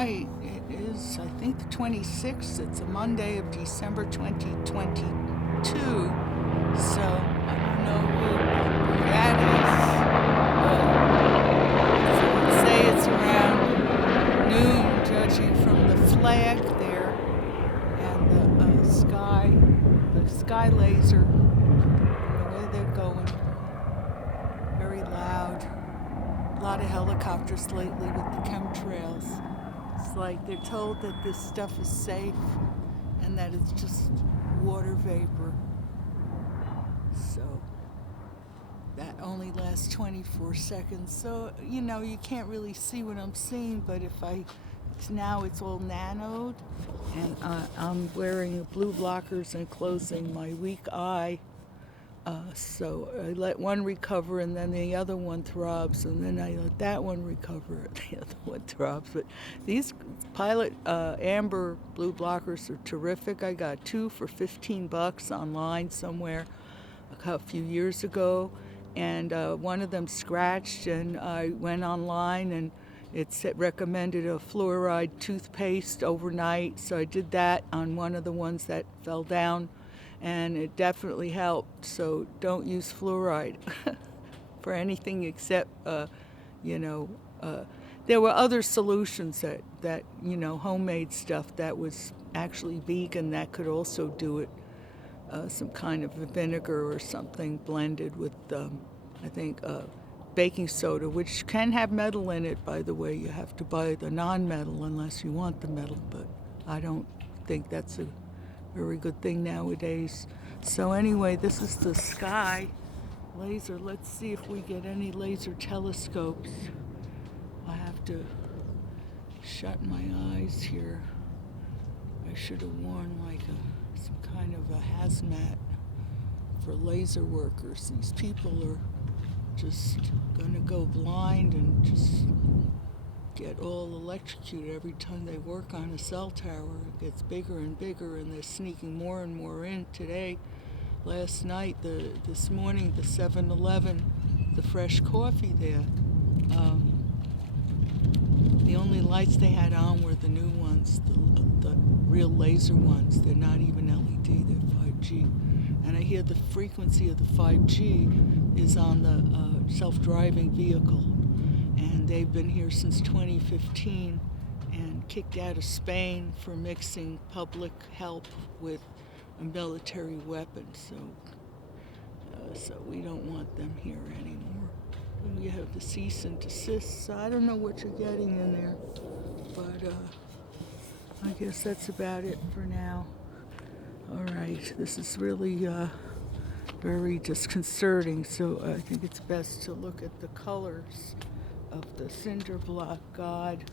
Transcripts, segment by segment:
right. It is, I think, the 26th. It's a Monday of December 2022. So I don't know who that is. So let's say it's around noon, judging from the flag there and the Skylaser, and the way they're going. Very loud. A lot of helicopters lately with the chemtrails. It's like they're told that this stuff is safe and that it's just water vapor. So that only lasts 24 seconds. So, you can't really see what I'm seeing, but now it's all nanoed, and I'm wearing blue blockers and closing my weak eye. So I let one recover, and then the other one throbs, and then I let that one recover, and the other one throbs. But these Pilot amber blue blockers are terrific. I got 2 for $15 online somewhere a few years ago, and one of them scratched, and I went online, and it recommended a fluoride toothpaste overnight, so I did that on one of the ones that fell down, and it definitely helped. So don't use fluoride for anything except, there were other solutions that homemade stuff that was actually vegan that could also do it. Some kind of vinegar or something blended with, I think, baking soda, which can have metal in it, by the way. You have to buy the non-metal unless you want the metal, but I don't think that's a very good thing nowadays. So anyway, this is the sky laser. Let's see if we get any laser telescopes. I have to shut my eyes here. I should have worn like some kind of a hazmat for laser workers. These people are just gonna go blind and just get all electrocuted every time they work on a cell tower. It gets bigger and bigger, and they're sneaking more and more in today. Last night, this morning, the 7-Eleven, the fresh coffee there, the only lights they had on were the new ones, the real laser ones. They're not even LED, they're 5G. And I hear the frequency of the 5G is on the self-driving vehicle. And they've been here since 2015 and kicked out of Spain for mixing public help with a military weapon. So we don't want them here anymore. And you have the cease and desist. So I don't know what you're getting in there, but I guess that's about it for now. All right, this is really very disconcerting, so I think it's best to look at the colors of the cinder block god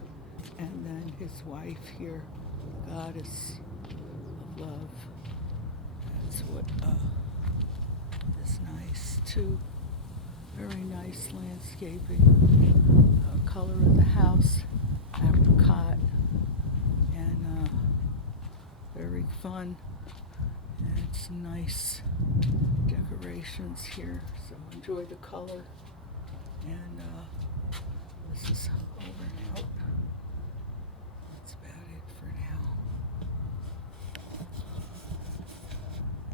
and then his wife here, goddess of love. That's what is nice too. Very nice landscaping. Color of the house, apricot, and very fun. And some nice decorations here, so enjoy the color. And this is over and out.